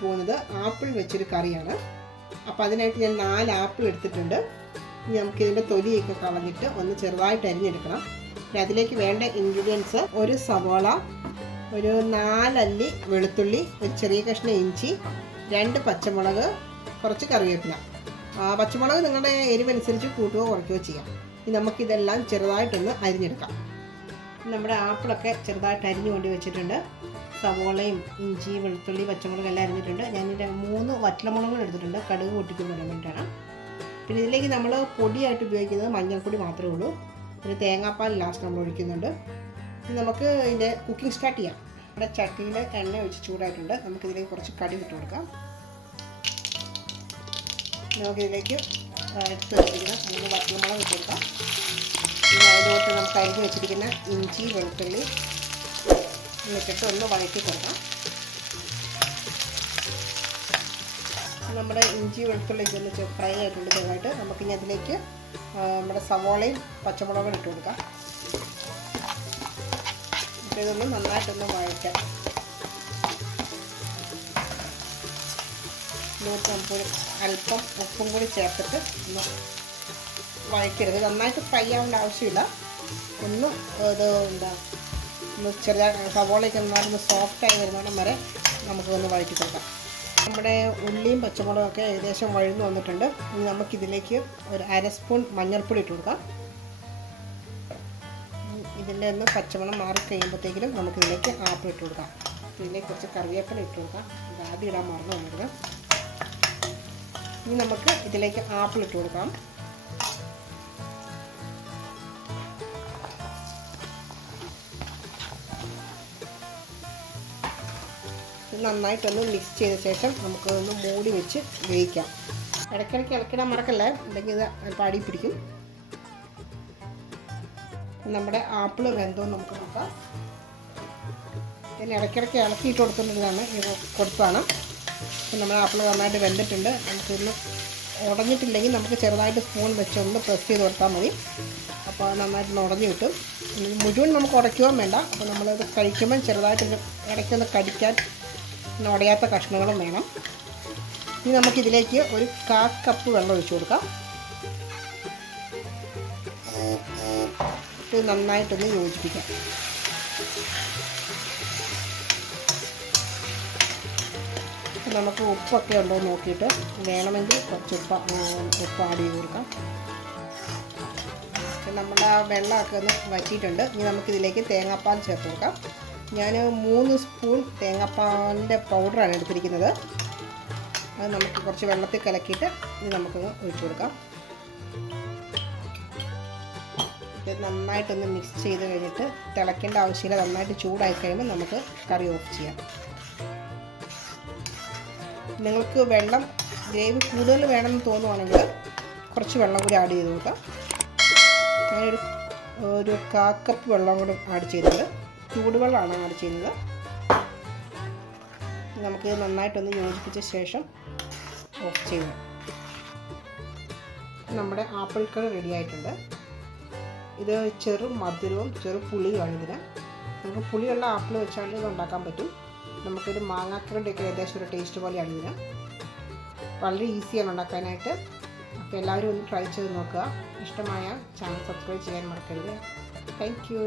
പോകുന്നത് ആപ്പിൾ വെച്ചൊരു കറിയാണ്. അപ്പോൾ അതിനായിട്ട് ഞാൻ 4 ആപ്പിൾ എടുത്തിട്ടുണ്ട്. ഇനി നമുക്കിതിൻ്റെ തൊലിയൊക്കെ കളഞ്ഞിട്ട് ഒന്ന് ചെറുതായിട്ട് അരിഞ്ഞെടുക്കണം. പിന്നെ അതിലേക്ക് വേണ്ട ഇൻഗ്രീഡിയൻസ്: ഒരു സവോള, ഒരു 4 അല്ലി വെളുത്തുള്ളി, ഒരു ചെറിയ കഷ്ണം ഇഞ്ചി, 2 പച്ചമുളക്, കുറച്ച് കറിവേപ്പില. പച്ചമുളക് നിങ്ങളുടെ എരിവനുസരിച്ച് കൂട്ടുകയോ കുറയ്ക്കുകയോ ചെയ്യാം. ഇനി നമുക്കിതെല്ലാം ചെറുതായിട്ടൊന്ന് അരിഞ്ഞെടുക്കാം. നമ്മുടെ ആപ്പിളൊക്കെ ചെറുതായിട്ട് അരിഞ്ഞു കൊണ്ട് വെച്ചിട്ടുണ്ട്. സവോളയും ഇഞ്ചി, വെളുത്തുള്ളി, പച്ചമുളക് എല്ലാം അരിഞ്ഞിട്ടുണ്ട്. ഞാനിവിടെ 3 വറ്റൽമുളകുകൾ എടുത്തിട്ടുണ്ട്, കടുക് പൊട്ടിക്കുന്ന വേണ്ടിയിട്ടാണ്. പിന്നെ ഇതിലേക്ക് നമ്മൾ പൊടിയായിട്ട് ഉപയോഗിക്കുന്നത് മഞ്ഞൾപ്പൊടി മാത്രമേ ഉള്ളൂ. പിന്നെ തേങ്ങാപ്പാൽ ലാസ്റ്റ് നമ്മൾ ഒഴിക്കുന്നുണ്ട്. ഇനി നമുക്ക് ഇതിൻ്റെ കുക്കിംഗ് സ്റ്റാർട്ട് ചെയ്യാം. ഇവിടെ ചട്ടിയിൽ എണ്ണ ഒഴിച്ച് ചൂടായിട്ടുണ്ട്. നമുക്കിതിലേക്ക് കുറച്ച് കടുക് ഇട്ട് കൊടുക്കാം. നമുക്കിതിലേക്ക് എടുത്ത് വെച്ചിരിക്കുന്ന 3 വറ്റൽമുളക് ഇട്ട് കൊടുക്കാം. പിന്നെ അതിലോട്ട് നമുക്ക് അരിഞ്ഞ് വെച്ചിരിക്കുന്ന ഇഞ്ചി, വെളുത്തുള്ളി ഇട്ടിട്ട് ഒന്ന് വഴറ്റി കൊടുക്കാം. നമ്മുടെ ഇഞ്ചി വെളുത്തുള്ളിക്ക് ഒന്ന് ഫ്രൈ ആയിട്ടുണ്ട് ചെറുതായിട്ട്. നമുക്കിനി അതിലേക്ക് നമ്മുടെ സവോളയും പച്ചമുളകും ഇട്ട് കൊടുക്കാം. എന്നിട്ട് ഇതൊന്ന് നന്നായിട്ടൊന്ന് വഴറ്റാം. ഇതിലോട്ട് നമുക്ക് അല്പം ഉപ്പും കൂടി ചേർത്തിട്ട് ഒന്ന് വഴക്കരുത്. നന്നായിട്ട് ഫ്രൈ ആവേണ്ട ആവശ്യമില്ല. ഒന്ന് ഒന്ന് സവോളയൊക്കെ നന്നായിട്ട് സോഫ്റ്റായി വരുന്നോണം വരെ നമുക്കൊന്ന് വഴറ്റി കൊടുക്കാം. നമ്മുടെ ഉള്ളിയും പച്ചമുളകൊക്കെ ഏകദേശം വഴന്നു വന്നിട്ടുണ്ട്. ഇനി നമുക്കിതിലേക്ക് ഒരു 1/2 സ്പൂൺ മഞ്ഞൾപ്പൊടി ഇട്ട് കൊടുക്കാം. ഇതിൻ്റെ ഒന്ന് പച്ചമണം മാറി കഴിയുമ്പോഴത്തേക്കും നമുക്കിതിലേക്ക് ആപ്പിൾ ഇട്ട് കൊടുക്കാം. ഇതിലേക്ക് കുറച്ച് കറിവേപ്പില ഇട്ട് കൊടുക്കാം. ഇത് ആദ്യം ഇടാൻ മറന്നു വന്നിരുന്നത്. ഇനി നമുക്ക് ഇതിലേക്ക് ആപ്പിൾ ഇട്ട് കൊടുക്കാം. നന്നായിട്ടൊന്ന് മിക്സ് ചെയ്ത ശേഷം നമുക്ക് ഒന്ന് മൂടി വെച്ച് വേവിക്കാം. ഇടയ്ക്കിടയ്ക്ക് ഇളക്കിടാൻ മറക്കല്ലേ, അല്ലെങ്കിൽ ഇത് അല്പം അടി പിടിക്കും. നമ്മുടെ ആപ്പിൾ വെന്തോന്ന് നമുക്ക് നോക്കാം. പിന്നെ ഇടയ്ക്കിടയ്ക്ക് ഇളക്കിയിട്ട് കൊടുത്തുകൊണ്ടിരുന്നതാണ് കൊടുത്തതാണ്. അപ്പം നമ്മുടെ ആപ്പിൾ നന്നായിട്ട് വെന്തിട്ടുണ്ട്. നമുക്കൊന്ന് ഉടഞ്ഞിട്ടില്ലെങ്കിൽ നമുക്ക് ചെറുതായിട്ട് സ്പൂൺ വെച്ചൊന്ന് പ്രസ് ചെയ്ത് കൊടുത്താൽ മതി. അപ്പോൾ നന്നായിട്ട് ഉടഞ്ഞ് കിട്ടും. മുഴുവൻ നമുക്ക് ഉടയ്ക്കുവാൻ വേണ്ട. അപ്പോൾ നമ്മളത് കഴിക്കുമ്പം ചെറുതായിട്ട് ഇടയ്ക്കൊന്ന് കടിക്കാൻ ഉടയാത്ത കഷ്ണങ്ങളും വേണം. ഇനി നമുക്കിതിലേക്ക് ഒരു 1/4 കപ്പ് വെള്ളം ഒഴിച്ചു കൊടുക്കാം. ഇത് നന്നായിട്ടൊന്ന് യോജിപ്പിക്കാം. നമുക്ക് ഉപ്പൊക്കെ ഉണ്ടോ എന്ന് നോക്കിയിട്ട് വേണമെങ്കിൽ കുറച്ച് ഉപ്പ് ആഡ് ചെയ്ത് കൊടുക്കാം. നമ്മുടെ ആ വെള്ളമൊക്കെ ഒന്ന് വറ്റിയിട്ടുണ്ട്. ഇനി നമുക്കിതിലേക്ക് തേങ്ങാപ്പാൽ ചേർത്ത് കൊടുക്കാം. ഞാൻ 3 സ്പൂൺ തേങ്ങാപ്പാലിൻ്റെ പൗഡറാണ് എടുത്തിരിക്കുന്നത്. അത് നമുക്ക് കുറച്ച് വെള്ളത്തിൽ കലക്കിയിട്ട് ഇനി നമുക്കൊന്ന് ഒഴിച്ചു കൊടുക്കാം. ഇത് നന്നായിട്ടൊന്ന് മിക്സ് ചെയ്ത് കഴിഞ്ഞിട്ട് തിളയ്ക്കേണ്ട ആവശ്യമില്ല. നന്നായിട്ട് ചൂടായി കഴിയുമ്പോൾ നമുക്ക് കറി ഓഫ് ചെയ്യാം. നിങ്ങൾക്ക് വെള്ളം ഗ്രേവി കൂടുതൽ വേണമെന്ന് തോന്നുവാണെങ്കിൽ കുറച്ച് വെള്ളം കൂടി ആഡ് ചെയ്ത് കൊടുക്കാം. ഞാനൊരു 1/4 കപ്പ് വെള്ളം കൂടി ആഡ് ചെയ്തത്, ചൂടുവെള്ളമാണ് ആഡ് ചെയ്യുന്നത്. നമുക്ക് നന്നായിട്ടൊന്ന് യോജിപ്പിച്ച ശേഷം ഓഫ് ചെയ്യണം. നമ്മുടെ ആപ്പിൾ കറി റെഡി ആയിട്ടുണ്ട്. ഇത് ചെറു മധുരവും ചെറു പുളിയുമാണ് ഇതിന്. നമുക്ക് പുളിയുള്ള ആപ്പിൾ വെച്ചാൽ ഇത് ഉണ്ടാക്കാൻ പറ്റും. നമുക്കൊരു മാങ്ങാക്കറിൻ്റെയൊക്കെ ഏകദേശം ഒരു ടേസ്റ്റ് പോലെയാണ് ഇതിന്. വളരെ ഈസിയാണ് ഉണ്ടാക്കാനായിട്ട്. അപ്പോൾ എല്ലാവരും ഒന്ന് ട്രൈ ചെയ്ത് നോക്കുക. ഇഷ്ടമായ ചാനൽ സബ്സ്ക്രൈബ് ചെയ്യാൻ മറക്കരുത്. Thank you.